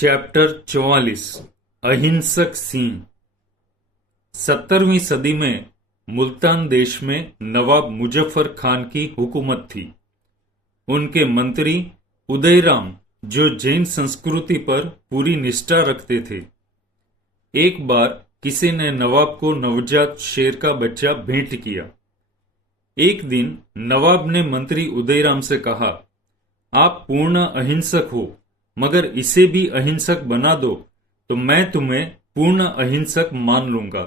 Chapter 44 अहिंसक सिंह। 17वीं सदी में मुल्तान देश में नवाब मुजफ्फर खान की हुकूमत थी। उनके मंत्री उदयराम जो जैन संस्कृति पर पूरी निष्ठा रखते थे। एक बार किसी ने नवाब को नवजात शेर का बच्चा भेंट किया। एक दिन नवाब ने मंत्री उदयराम से कहा, आप पूर्ण अहिंसक हो, मगर इसे भी अहिंसक बना दो तो मैं तुम्हें पूर्ण अहिंसक मान लूंगा।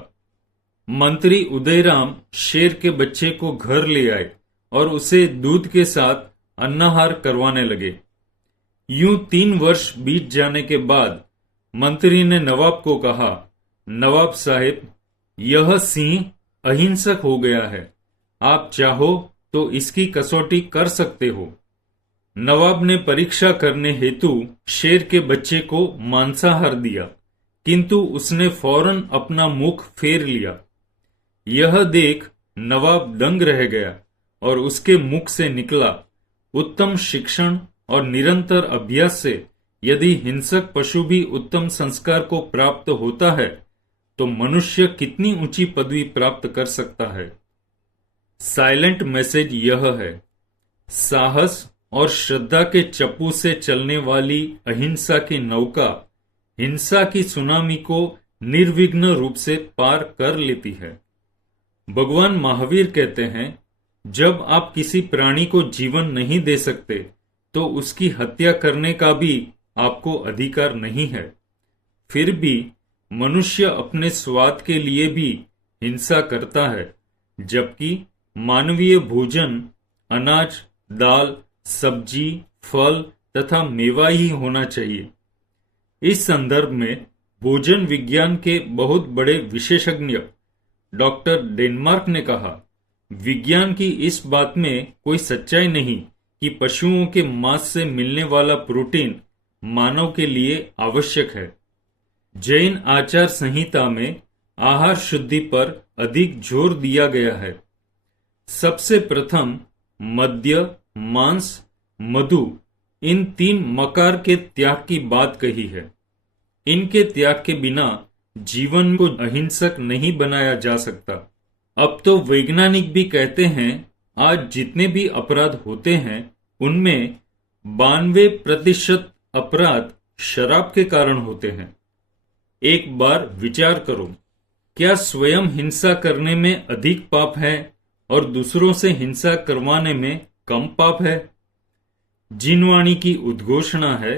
मंत्री उदयराम शेर के बच्चे को घर ले आए और उसे दूध के साथ अन्नाहार करवाने लगे। यूं 3 वर्ष बीत जाने के बाद मंत्री ने नवाब को कहा, नवाब साहिब, यह सिंह अहिंसक हो गया है। आप चाहो तो इसकी कसौटी कर सकते हो। नवाब ने परीक्षा करने हेतु शेर के बच्चे को मांसाहार दिया, किंतु उसने फौरन अपना मुख फेर लिया। यह देख नवाब दंग रह गया और उसके मुख से निकला, उत्तम शिक्षण और निरंतर अभ्यास से यदि हिंसक पशु भी उत्तम संस्कार को प्राप्त होता है तो मनुष्य कितनी ऊंची पदवी प्राप्त कर सकता है। साइलेंट मैसेज यह है, साहस और श्रद्धा के चप्पू से चलने वाली अहिंसा की नौका हिंसा की सुनामी को निर्विघ्न रूप से पार कर लेती है। भगवान महावीर कहते हैं, जब आप किसी प्राणी को जीवन नहीं दे सकते तो उसकी हत्या करने का भी आपको अधिकार नहीं है। फिर भी मनुष्य अपने स्वाद के लिए भी हिंसा करता है, जबकि मानवीय भोजन अनाज, दाल, सब्जी, फल तथा मेवा ही होना चाहिए। इस संदर्भ में भोजन विज्ञान के बहुत बड़े विशेषज्ञ डॉक्टर डेनमार्क ने कहा, विज्ञान की इस बात में कोई सच्चाई नहीं कि पशुओं के मांस से मिलने वाला प्रोटीन मानव के लिए आवश्यक है। जैन आचार संहिता में आहार शुद्धि पर अधिक जोर दिया गया है। सबसे प्रथम मद्य, मांस, मधु, इन 3 मकार के त्याग की बात कही है। इनके त्याग के बिना जीवन को अहिंसक नहीं बनाया जा सकता। अब तो वैज्ञानिक भी कहते हैं, आज जितने भी अपराध होते हैं उनमें 92% अपराध शराब के कारण होते हैं। एक बार विचार करो, क्या स्वयं हिंसा करने में अधिक पाप है और दूसरों से हिंसा करवाने में कम पाप है? जिनवाणी की उद्घोषणा है,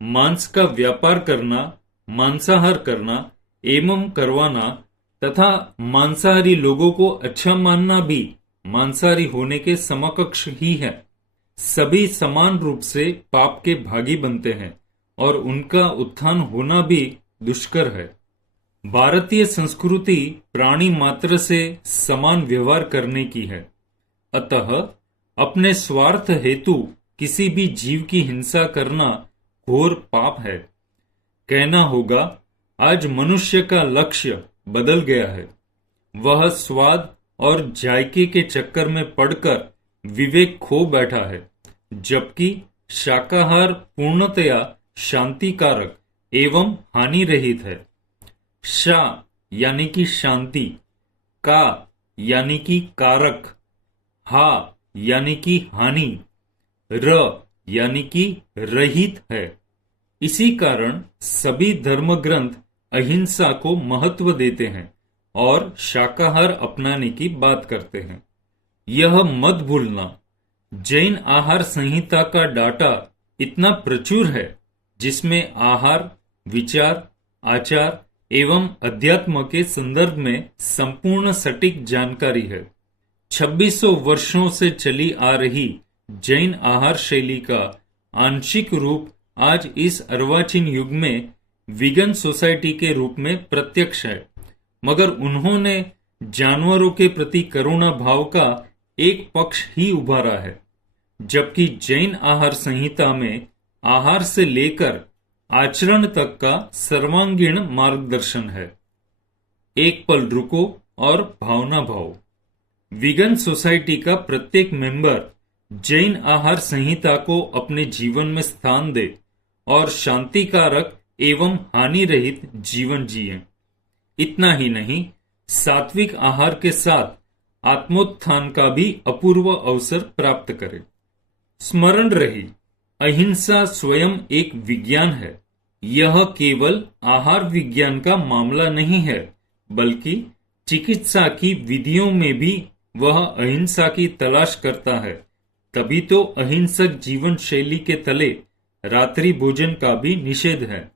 मांस का व्यापार करना, मांसाहार करना एवं करवाना तथा मांसाहारी लोगों को अच्छा मानना भी मांसाहारी होने के समकक्ष ही है। सभी समान रूप से पाप के भागी बनते हैं और उनका उत्थान होना भी दुष्कर है। भारतीय संस्कृति प्राणी मात्र से समान व्यवहार करने की है। अतः अपने स्वार्थ हेतु किसी भी जीव की हिंसा करना घोर पाप है। कहना होगा, आज मनुष्य का लक्ष्य बदल गया है। वह स्वाद और जायके के चक्कर में पड़कर विवेक खो बैठा है, जबकि शाकाहार पूर्णतया शांतिकारक एवं हानि रहित है। शा यानी कि शांति, का यानी कि कारक, हा यानी कि हानि, र यानी कि रहित है। इसी कारण सभी धर्म ग्रंथ अहिंसा को महत्व देते हैं और शाकाहार अपनाने की बात करते हैं। यह मत भूलना, जैन आहार संहिता का डाटा इतना प्रचुर है जिसमें आहार, विचार, आचार एवं अध्यात्म के संदर्भ में संपूर्ण सटीक जानकारी है। 2600 वर्षों से चली आ रही जैन आहार शैली का आंशिक रूप आज इस अर्वाचीन युग में वीगन सोसाइटी के रूप में प्रत्यक्ष है, मगर उन्होंने जानवरों के प्रति करुणा भाव का एक पक्ष ही उभारा है, जबकि जैन आहार संहिता में आहार से लेकर आचरण तक का सर्वांगीण मार्गदर्शन है। एक पल रुको और भावना भाव। वीगन सोसाइटी का प्रत्येक मेंबर जैन आहार संहिता को अपने जीवन में स्थान दे और शांतिकारक एवं हानि रहित जीवन जिएं। इतना ही नहीं, सात्विक आहार के साथ आत्मोत्थान का भी अपूर्व अवसर प्राप्त करें। स्मरण रहे, अहिंसा स्वयं एक विज्ञान है। यह केवल आहार विज्ञान का मामला नहीं है, बल्कि चिकित्सा की विधियों में भी वह अहिंसा की तलाश करता है। तभी तो अहिंसक जीवन शैली के तले रात्रि भोजन का भी निषेध है।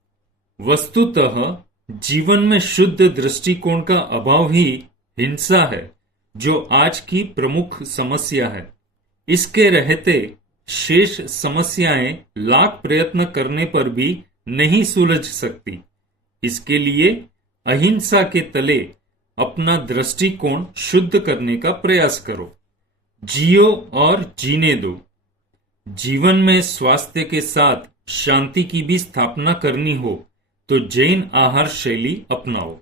वस्तुतः जीवन में शुद्ध दृष्टिकोण का अभाव ही हिंसा है, जो आज की प्रमुख समस्या है। इसके रहते शेष समस्याएं लाख प्रयत्न करने पर भी नहीं सुलझ सकती। इसके लिए अहिंसा के तले अपना दृष्टिकोण शुद्ध करने का प्रयास करो। जियो और जीने दो। जीवन में स्वास्थ्य के साथ शांति की भी स्थापना करनी हो तो जैन आहार शैली अपनाओ।